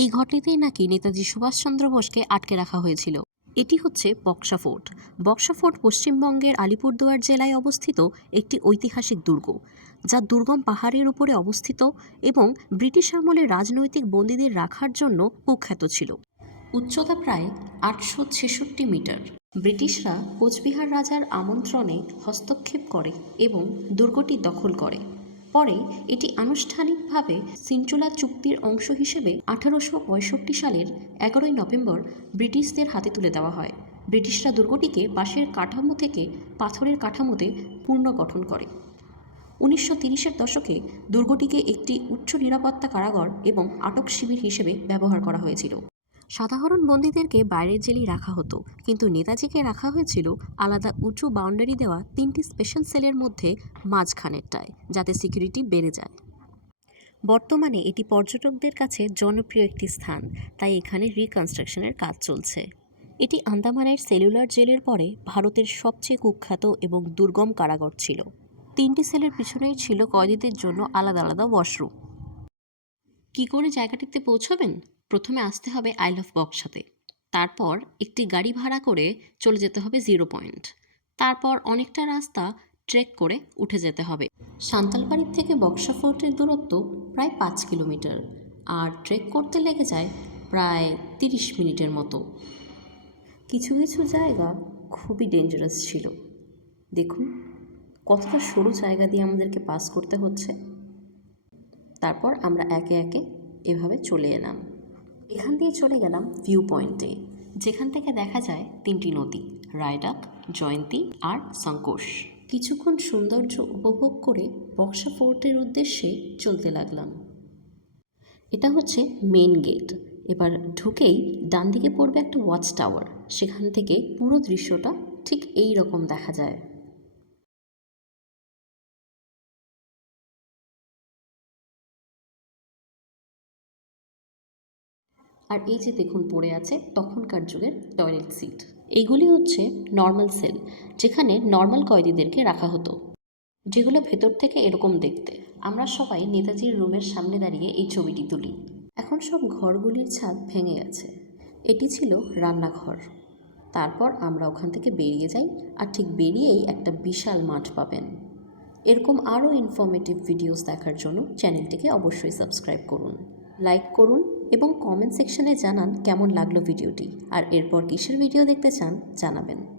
এই ঘরটিতেই নাকি নেতাজি সুভাষচন্দ্র বোসকে আটকে রাখা হয়েছিল। এটি হচ্ছে বক্সা ফোর্ট। বক্সা ফোর্ট পশ্চিমবঙ্গের আলিপুরদুয়ার জেলায় অবস্থিত একটি ঐতিহাসিক দুর্গ, যা দুর্গম পাহাড়ের উপরে অবস্থিত এবং ব্রিটিশ আমলে রাজনৈতিক বন্দীদের রাখার জন্য কুখ্যাত ছিল। উচ্চতা প্রায় আটশো ছেষট্টি মিটার। ব্রিটিশরা কোচবিহার রাজার আমন্ত্রণে হস্তক্ষেপ করে এবং দুর্গটি দখল করে। পরে এটি আনুষ্ঠানিকভাবে সিনচোলা চুক্তির অংশ হিসেবে আঠারোশো পঁয়ষট্টি সালের এগারোই নভেম্বর ব্রিটিশদের হাতে তুলে দেওয়া হয়। ব্রিটিশরা দুর্গটিকে বাঁশের কাঠামো থেকে পাথরের কাঠামোতে পুনর্গঠন করে। উনিশশো তিরিশের দশকে দুর্গটিকে একটি উচ্চ নিরাপত্তা কারাগার এবং আটক শিবির হিসেবে ব্যবহার করা হয়েছিল। সাধারণ বন্দীদেরকে বাইরের জেলেই রাখা হতো, কিন্তু নেতাজিকে রাখা হয়েছিল আলাদা উঁচু বাউন্ডারি দেওয়া তিনটি স্পেশাল সেলের মধ্যে মাঝখানেরটায়, যাতে সিকিউরিটি বেড়ে যায়। বর্তমানে এটি পর্যটকদের কাছে জনপ্রিয় একটি স্থান, তাই এখানে রিকনস্ট্রাকশনের কাজ চলছে। এটি আন্দামানের সেলুলার জেলের পরে ভারতের সবচেয়ে কুখ্যাত এবং দুর্গম কারাগার ছিল। তিনটি সেলের পিছনেই ছিল কয়েদিদের জন্য আলাদা আলাদা ওয়াশরুম। কি করে জায়গাটিতে পৌঁছবেন? প্রথমে আসতে হবে আই লাভ বক্সাতে তারপর একটি গাড়ি ভাড়া করে চলে যেতে হবে জিরো পয়েন্ট। তারপর অনেকটা রাস্তা ট্রেক করে উঠে যেতে হবে। সান্তালবাড়ির থেকে বক্সা ফোর্টের দূরত্ব প্রায় পাঁচ কিলোমিটার আর ট্রেক করতে লেগে যায় প্রায় তিরিশ মিনিটের মতো। কিছু কিছু জায়গা খুবই ডেঞ্জারাস ছিল। দেখুন, কতটা সরু জায়গা দিয়ে আমাদেরকে পাস করতে হচ্ছে। তারপর আমরা একে একে এভাবে চলে এলাম। এখান দিয়ে চলে গেলাম ভিউ পয়েন্টে যেখান থেকে দেখা যায় তিনটি নদী রায়ডাক জয়ন্তী আর সংকোষ কিছুক্ষণ সৌন্দর্য উপভোগ করে বক্সা ফোর্টের উদ্দেশ্যে চলতে লাগলাম। এটা হচ্ছে মেন গেট এবার ঢুকেই ডান দিকে পড়বে একটা ওয়াচ টাওয়ার সেখান থেকে পুরো দৃশ্যটা ঠিক এই রকম দেখা যায়। আর এই যে দেখুন পড়ে আছে তখনকার যুগের টয়লেট সিট এইগুলি হচ্ছে নর্মাল সেল যেখানে নর্মাল কয়েদিদেরকে রাখা হতো, যেগুলো ভেতর থেকে এরকম দেখতে। আমরা সবাই নেতাজির রুমের সামনে দাঁড়িয়ে এই ছবিটি তুলি। এখন সব ঘরগুলির ছাদ ভেঙে গেছে। এটি ছিল রান্নাঘর। তারপর আমরা ওখান থেকে বেরিয়ে যাই আর ঠিক বেরিয়েই একটা বিশাল মাঠ পাবেন। এরকম আরও ইনফরমেটিভ ভিডিওস দেখার জন্য চ্যানেলটিকে অবশ্যই সাবস্ক্রাইব করুন। লাইক করুন এবং কমেন্ট সেকশনে জানান কেমন লাগল ভিডিওটি আর এরপর কিসের ভিডিও দেখতে চান জানাবেন।